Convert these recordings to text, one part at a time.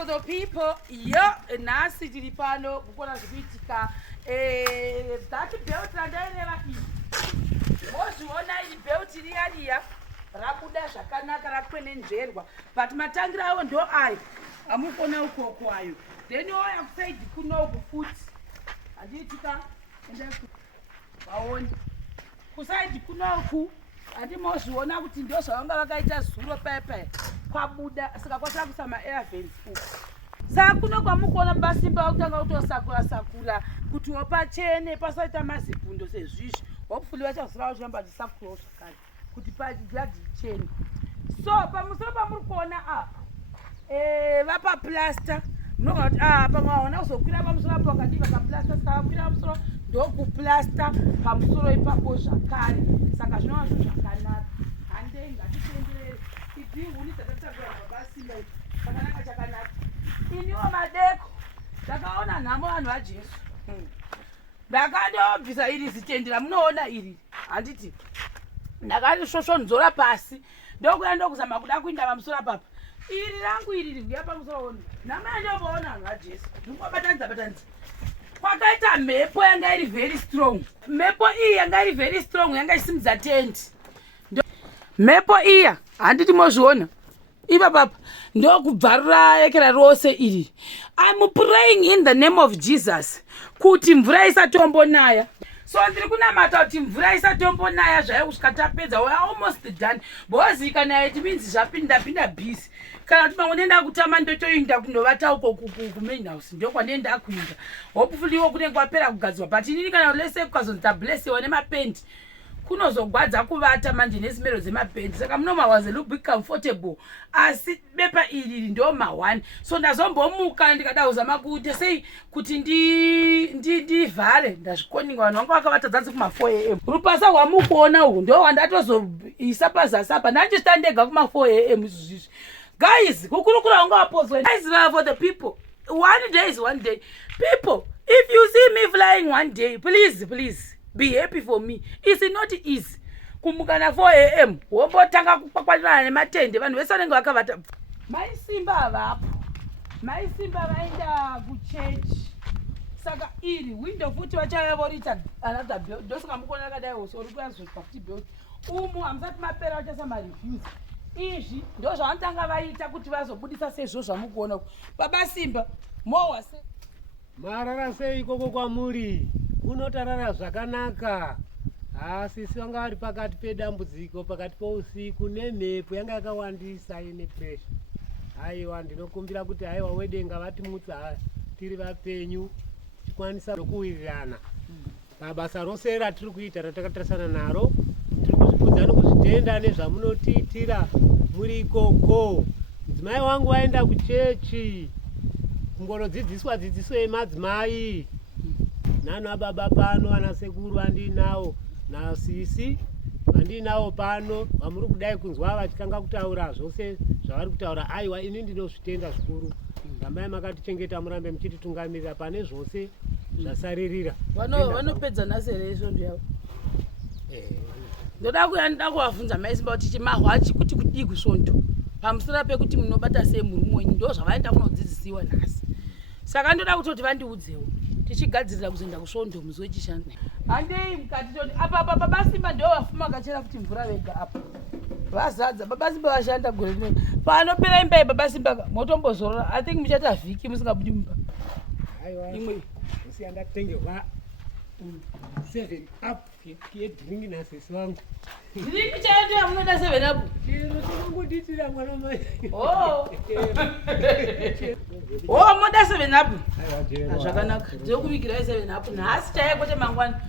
for the people. Yo, nasi tilipano kukona zikuitika. That belt randaenera iyi. Mozviona iyi belt riyadiya rabuda zvakanaka rakwenenzverwa. But matangira awo ndo ayo. Amukona ukoko ayo. Then oya kusaidi kunoku futi. Anditika enda vaone. Kusaidi kunoku andi mozviona kuti ndo zvavanga vakaita zuro pepe. Kwabuda saka kwashakusa ma-air vents uku. Saka kuno kwamukuona basimba kutanga kutosakura kuti wapachene pasaita mazibhundo sezvizvi hopefully vachaziva vachiramba tisakurawo zvakare kuti pagadhi chene. So pamusoro pamuri kuona apa vapa plasta munogona kuti pamwe vaona kuzokwira pamusoro apo vakati vakaplasta saka vakwira pamusoro ndokuplasta pamusoro ipapo zvakare saka zvinova zvinhu zvakanaka. Handei ngatitenderere idhihuni dzatatakura babasimba chakanaka chakanaka. Iniwo madeko ndakaona nhamo vanhu vajesu ndakandobvisa iri zitendera munoona iri handiti ndakandisvosvonzora pasi ndokuya ndokuzama kuda kuinda pamusoro apapa iri rangu iri rikuya pamusoro ono namai ndovaona vanhu vajesu ndingobatanidza kwakaita mhepo yanga iri very strong. Mhepo iyi yanga iri very strong yanga isimudza tendi. Mhepo iya handiti mozviona ipapapa ndokubva ekera rose iri. I'm praying in the name of Jesus kuti mvura isatombonaya. So ndiri kunamata kuti mvura isatombonaya zvayo kusvika tapedza. We are almost done. Because ikanaya it means zvapinda busy. Kana kuti mamwe nenda kutama ndotoinda kundovata uko kumain house ndokwandenda kuinda. Hopefully wo kunenge kwapera kugadzirwa. But inini kana lese kukazonita blessiwa nemapendi kunozogwadza kuvata manje nesimero dzemapendi saka munoma was a little bit comfortable asi bepa iri ndo ma1. So ndazombomuka ndikada kuzama kuti sei kuti ndivhare ndazvikoninga vanhu vanga vakavata dzanzi kuma4 am. Rupasa rwamukuona uhu ndo wandatozoisa pazasi apa ndachita ndega kuma4 am izvizvi. Guys kukurukura vanga vapozwa. Guys for the people. One day is one day. People, if you see me flying one day, please be happy for me. It's not easy. Kumukana 4 am. Wombotanga kukwakwanana nematende vanhu vese vanenge vakavata. Maisimba avapo. Maisimba vaenda kuchurch. Saka iri window futi vachayavorita another build. Ndosaka mukona akadai usori kuyazvika kuti build. Umu hamusati mapera vachasa mareviews. Izvi ndo zvavanotanga vaita kuti vazobudisa sezvo zvamukuona uku. Baba Simba mowa se marara sei ikoko kwamuri kunotarara zvakanaka. Sisi vanga vari pakati pedambudziko pakati pousiku nemhepo yanga yakawandisa ine pressure. Haiwa ndinokumbira kuti haiwa wedenga vatimutsa tiri vapenyu tikwanisa kuwirirana pabasa rose ratiri kuita ratakatarisana naro. Tiri kuzvikudza nokuzvitenda nezvamunotiitira muri ikoko. Mudzimai wangu waenda kuchechi kungonodzidziswa dzidziso yemadzimai. Nana baba pano vana sekuru vandinawo nasisi vandinawo pano vamuri kudai kunzwa vachitanga kutaura zvose zvavari kutaura. Aiwa ini ndinozvitenda zvikuru. Rambai makatichengeta murambe muchititungamirira pane zvose zvasaririra. Vanopedza nasere isvondo yavo. Ndoda kuenda kuvabvunza Maisimba kuti chimahwa chikuti kudii kusvondo pamusoro pekuti munobata sei murume wenyu ndo zvavaenda kunodzidzisiwa nhasi. Saka ndoda kutoti vandiudzewo tichigadzirira kuzoenda kusvondo muzi wechishanda. Handei mukati toti apa Baba Simba ndo vafuma vakachera kuti mvura vega apa vazadza. Baba Simba vashanda gore rineri panopera imba yeBaba Simba motombozorora. I think muchaita vhiki musingabudi mumba. Aiwa imwe usiyanda kutengerwa 7 up yedringi nasisi wangu. Dringi chayo yamunoda 7 up? Chiro tinonguditira mwana mai. Moda 7 up? Aiwa zvakanaka. Ndinokuvigirai 7 up nhasi chaiye kwete mangwana.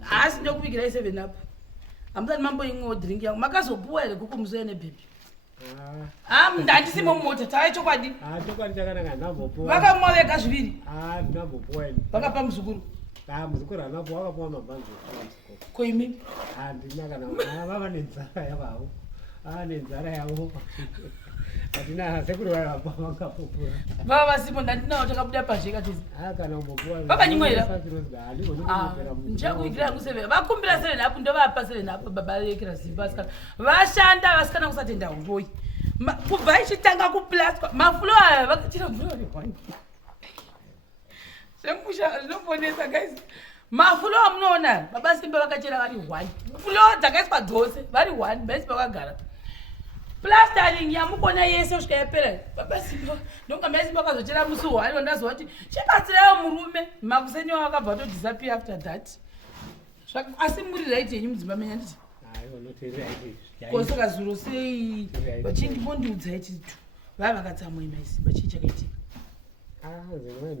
Nhasi ndinokuvigirai 7 up. Hamusati mamboimwewo dringi yangu. Makazopuwa here guku muzoya nebhebhi? Handisi mumota tava chokwadi. Chokwadi chakanaka ndambopuwa. Vakamwa vega zviviri? Ndambopuwa. Vakapa muzukuru? Muzukuru hanapo wakapuwa mabhanzi. Koimi? Handina kana vava nenzara yavavo. Nenzara yavo. Hatina sekuru vaivapo vakapupura. Baba Simba ndandinawo takabuda pazhika tizi. Kana umbopuwa. Vakanyimwera? Ndichakuvigira yangu 7. Vakumbira 7 up ndovapa 7 up baba lekera Simba vasikana. Vashanda vasikana kusatenda uroyi. kubva ichitanga kuplastwa mafulo aya vakachera mvura vari 1 zvemusha zvinoponesa guys mafulo amunoona baba Simba vakachera vari 1 fulo dzakaiswa dzose vari 1 basi vakagara plastering yamukona yese kusvika yapera baba Simba ndonga mai Simba akazochera musi 1 ndazova kuti chibatsirayo murume makuseni wakabva todisappear after that asi muri right yenyu mudzimba menyu handiti kosaka zuro sei vachindibondiudza chiti vava vakatsamwa maizimba chii chakaitika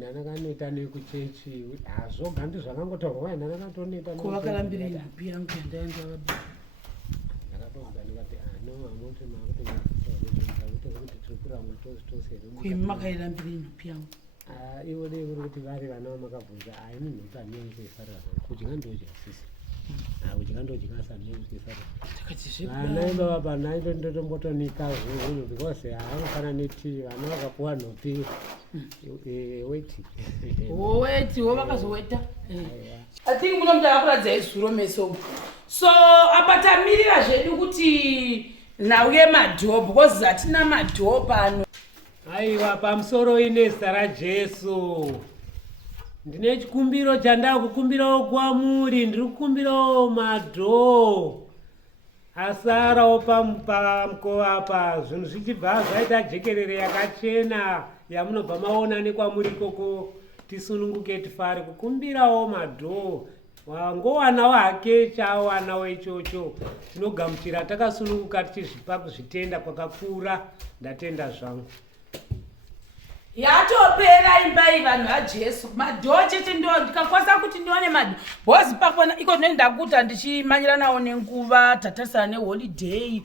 nana kaneta nekuchechi zvoga ndizvakangotaurwa vai nana katoneta ko vakarambirei nhupi yangu yandaenda ndakatoga ndikati no amoti makuti tirikuramwa tose kuimi makairambirei nhupi yangu ivo dei uri kuti vari vana vamakabvunza ini nhupi handiyangu kuisarira kudya ndojasisi kudya ndojikasa ndikuisarira vana ibava panaito ndotombotonika zvinhu because haangofana netii vana vakapuwa nhupi weti wo vakazoweta athink muno muti akakuradzai zuro meso so apa tamirira zvedu kuti nauye madhoo because hatina madhoo pano aiwa pamusoro inezita rajesu ndine chikumbiro chandaa kukumbirawo kwamuri ndiri kukumbirawo madhoo asarawo pamukova apa zvinhu zvichibva zvaita jekerere yakachena yamunobva maona nekwamuri ikoko tisununguke tifare kukumbirawo madhoo wangowanawo hake chaawanawo ichocho tinogamuchira takasununguka tichizvipa kuzvitenda kwakakura ndatenda zvangu yatopera imbai vanhu vajesu madhoo chete ndo ndikakwasa kuti ndione madhoo bhozi pakona iko ndinoenda kuta ndichimanyira nawo nenguva tatarisana neholiday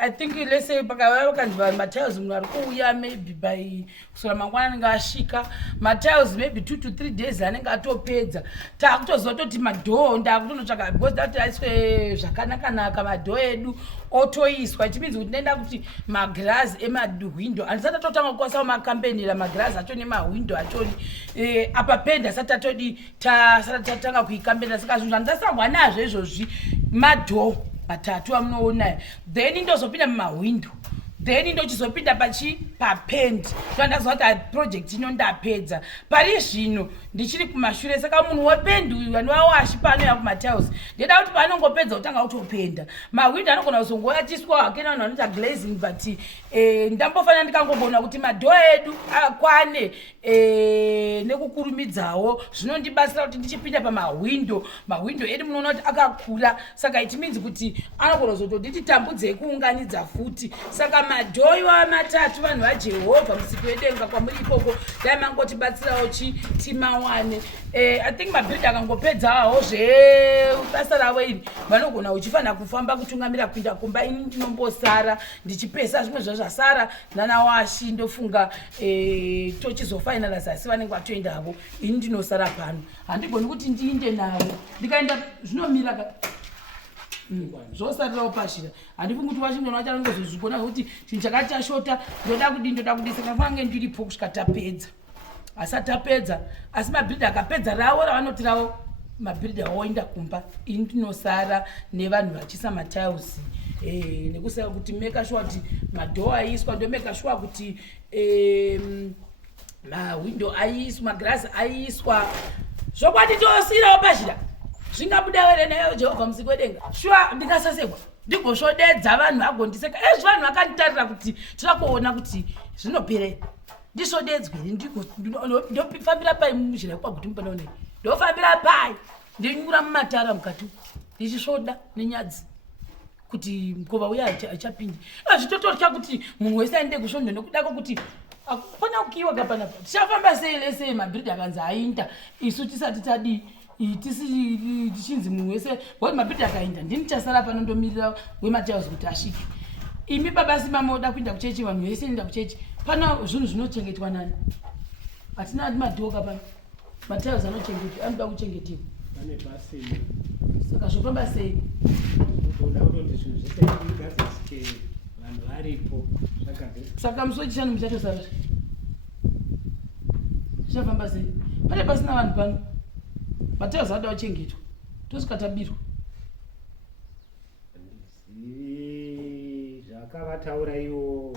I think lese pakava vakandiva matiles munhu ari kuuya maybe by kusora mangwana anenge asvika matiles maybe 2 to 3 days anenge atopedza takutozototi madhoo ndakutonotsvaka because dati aiswe zvakanakanaka madhoo edu otoiswa ichimidzi kuti ndaenda kuti magirazi emadwindo handisati atotanga kukwasa makambenira magirazi acho nemahwindo achoni apa penda asati atodi tasati tatanga kuikambenira saka zvinhu zvandasangwa nazvo izvozvi madhoo matatu amunoonayo then ndozopinda mumahwindo then ndochizopinda papendi ndandazova kuti project ino ndapedza pari zvino ndichiri kumashure saka munhu wependi uyu anowawashi pano yakumatiles ndeda kuti paanongopedza kutanga kutopenda mahwindo anogona kuzongoyatiswa hake navanhu vanoita glazing but ndambofanira ndikangombona kuti madhoo edu akwane nekukurumidzawo zvinondibatsira kuti ndichipinda pamahwindo mahwindo edu munoona kuti akakura saka ichiminzi kuti anogona kuzotoditi tambudzei kuunganidza futi saka madhoo iwava matatu vanhu vajehovha musiki wedenga kwamuri ikoko dai mangotibatsirawo timawane I think mabhiridhi akangopedza hawo zvebasa ravo iri vanogona uchifanira kufamba kutungamira kuinda kumba ini ndinombosara ndichipesa zvimwe zvazvasara nanawashi ndofunga tochizofainala zasi vanenge vatoendavo ini ndinosara pano handigoni kuti ndiinde navo ndikaenda zvinomira zvosarirawo pashira handifungi kuti washington wachanongozozvikona kuti chinhu chakati chashota ndoda kudisa kafange ndiripo kusvika tapedza asati tapedza asi mabhiridhi akapedza ravo ravanoti ravo mabhiridhi awoenda kumba ini ndinosara nevanhu vachisa matiles nekusaka kuti make sure kuti madhoo aiswa ndo make sure kuti mahwindo aiswa magirazi aiswa zvokwati tosiyirawo pashira zvingabuda were nayo jehovha musiki wedenga shuwa ndingasasekwa ndigosvodedza vanhu vagondiseka ezvi vanhu vakanditarira kuti tirakuona kuti zvinopera ndisvodedzweri ndofambira pai munjira yekwaguti mupanaonei ndofambira pai ndinyura mumatara mukati ndichisvoda nenyadzi kuti mukova uya haichapindi zvitototya kuti munhu wese ainde kusvondo nekuda kwokuti akufana kukiwa kapanapa tichafamba sei lese mabhiridhi akanzi ainda isu tisati tadi tichinzi munhu wese kuti mabhiridhi akainda ndini chasara pano ndomirira wematiles kuti asvike imi baba Simba moda kuinda kuchechi vanhu vese enda kuchechi pano zvinhu zvinochengetwa nani hatina madhoka pano matiles anochengetwa anoda kuchengetewa pane pasei saka zvofamba sei unoda kutoti zvinhu zvese igadzisike vanhu varipo zvagadzirwa saka musi wechishanu muchatosara zvichafamba sei pane pasina vanhu pano matiles anoda kuchengetwa tosvika tabirwa vakavataura ivo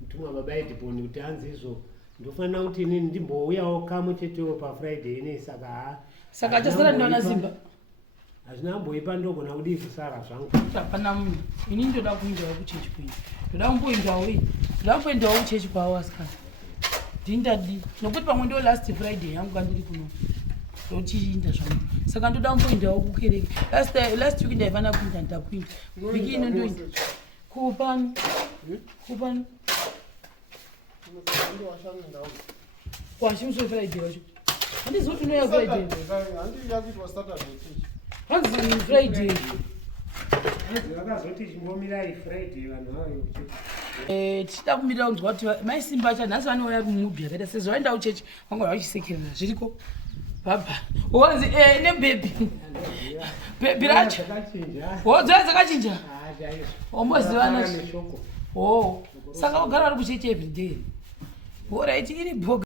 mutumwa baba edhibhoni kuti hanzi izvo ndofanira kuti inini ndimbouyawo kamwe chetewo pafriday inei saka achasara ndona zimba hazvina amboipa ndogona kudii kusara zvangu hapana munhu inini ndoda kuindawo kuchechi kuino ndoda kumboindawo ii ndoda kumboendawo kuchechi kwavo asikana ndindadi nokuti pamwe ndo last friday yangu kandiri kuno ndochiinda zvangu saka ndoda kumboindawo kukereke last week ndaifanira kuinda ndakuinda vhiki ino ndoinda kupano kwashimuswe friday wacho handizoti unoya friday hanzi friday vakazoti chimbomirai friday vanhu vavayo tichida kumirira kunzwa kuti maisimba acho nhasi vanouya mumudhi yakaita sezvo vaenda kuchechi vanga vachisekerera zviriko baba wanzi nebhebhi bhebhi racho wodzora dzakachinja wambozivana saka ugara vari kuchechi everyday oraiti iri bhoga